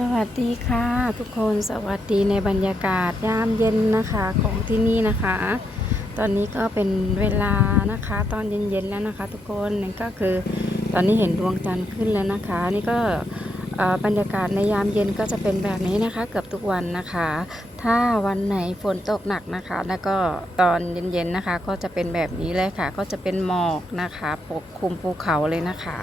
สวัสดีค่ะทุกคนสวัสดีในบรรยากาศยามเย็นนะคะของที่นี่นะคะ ตอนนี้ก็เป็นเวลานะคะ ตอนเย็นๆแล้วนะคะ ทุกคนนั่นก็คือตอนนี้เห็นดวงจันทร์ขึ้นแล้วนะคะ นี่ก็บรรยากาศในยามเย็นก็จะเป็นแบบนี้นะคะ เกือบทุกวันนะคะ ถ้าวันไหนฝนตกหนักนะคะ แล้วก็ตอนเย็นๆนะคะ ก็จะเป็นแบบนี้เลยค่ะ ก็จะเป็นหมอกนะคะ ปกคลุมภูเขาเลยนะคะ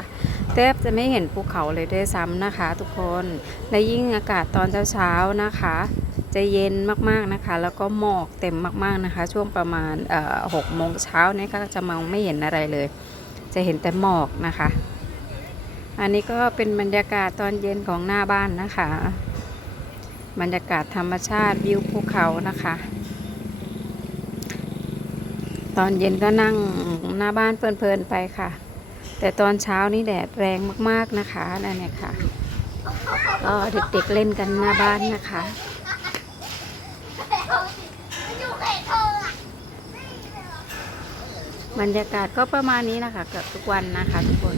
แทบจะไม่เห็นภูเขาเลยด้วยซ้ำนะคะ ทุกคนและยิ่งอากาศตอนเช้าๆนะคะ จะเย็นมากๆนะคะ แล้วก็หมอกเต็มมากๆนะคะ ช่วงประมาณหกโมงเช้านี่ก็จะมองไม่เห็นอะไรเลย จะเห็นแต่หมอกนะคะ อันนี้ก็เป็นบรรยากาศตอนเย็นของหน้าบ้านนะคะ บรรยากาศธรรมชาติวิวภูเขานะคะตอนเย็นก็นั่งหน้าบ้านเพลินๆไปค่ะ แต่ตอนเช้านี่แดดแรงมากๆนะคะนั่นเนี่ยค่ะก็เด็กๆเล่นกันหน้าบ้านนะคะบรรยากาศก็ประมาณนี้นะคะเกือบทุกวันนะคะทุกคน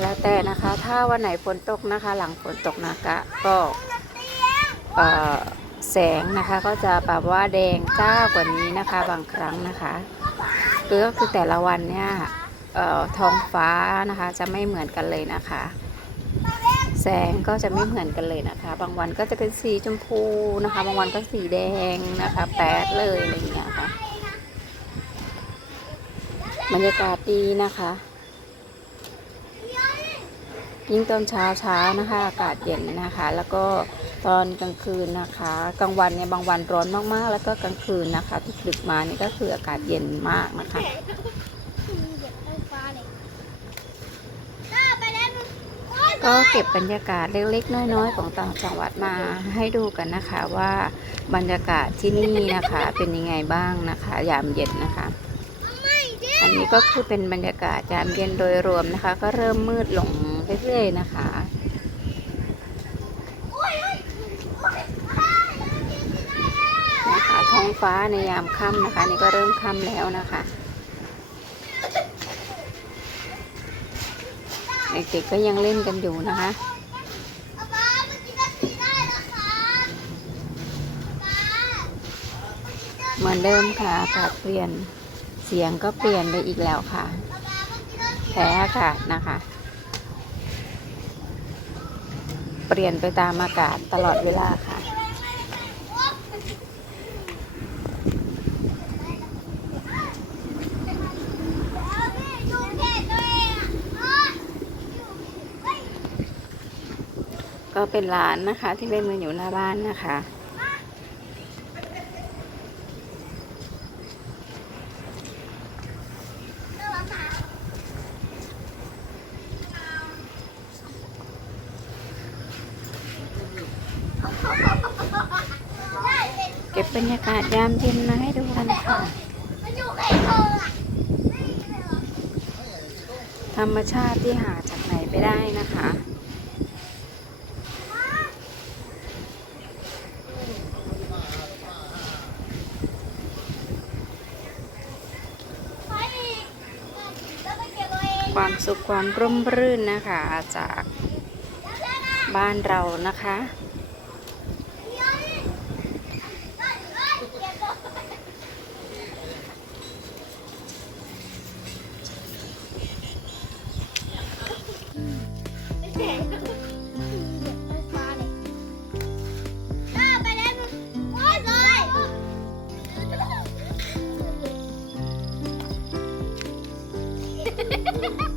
แล้วแต่นะคะถ้าวันไหนฝนตกนะคะ หลังฝนตกนะคะก็เอ่อ แสงนะคะ ก็จะแบบว่าแดงจ้ากว่านี้นะคะ บางครั้งนะคะคือก็คือแต่ละวันเนี่ยเอ่อท้องฟ้านะคะ จะไม่เหมือนกันเลยนะคะ แสงก็จะไม่เหมือนกันเลยนะคะ บางวันก็จะเป็นสีชมพูนะคะ บางวันก็สีแดงนะคะแปดเลยอะไรอย่างเงี้ยค่ะบรรยากาศดีนะคะ ยิ่งตอนเช้าเช้านะคะ อากาศเย็นนะคะ แล้วก็ ตอนกลางคืนนะคะ กลางวันเนี่ยบางวันร้อนมากๆ แล้วก็กลางคืนนะคะทุกดึกมานี่ก็คืออากาศเย็นมากนะคะก็เก็บบรรยากาศเล็กๆ น้อยๆ ของต่างจังหวัดมาให้ดูกันนะคะว่าบรรยากาศที่นี่นะคะเป็นยังไงบ้างนะคะ ยามเย็นนะคะ อันนี้ก็คือเป็นบรรยากาศยามเย็นโดยรวมนะคะ ก็เริ่มมืดลงเรื่อยๆนะคะ นะคะท้องฟ้าในยามค่ำนะคะ นี่ก็เริ่มค่ำแล้วนะคะเด็กๆก็ยังเล่นกันอยู่นะคะเหมือนเดิมค่ะอากาศเปลี่ยน เสียงก็เปลี่ยนไปอีกแล้วค่ะ แพ้อากาศนะคะ เปลี่ยนไปตามอากาศตลอดเวลาค่ะ ก็เป็นร้านนะคะที่เล่นกันอยู่หน้าบ้านนะคะ ก็บบรรยากาศยามเย็นมาให้ดูกันค่ะธรรมชาติที่หาจากไหนไปได้นะคะความสุขความร่มรื่นนะคะ จากบ้านเรานะคะ Ha ha ha!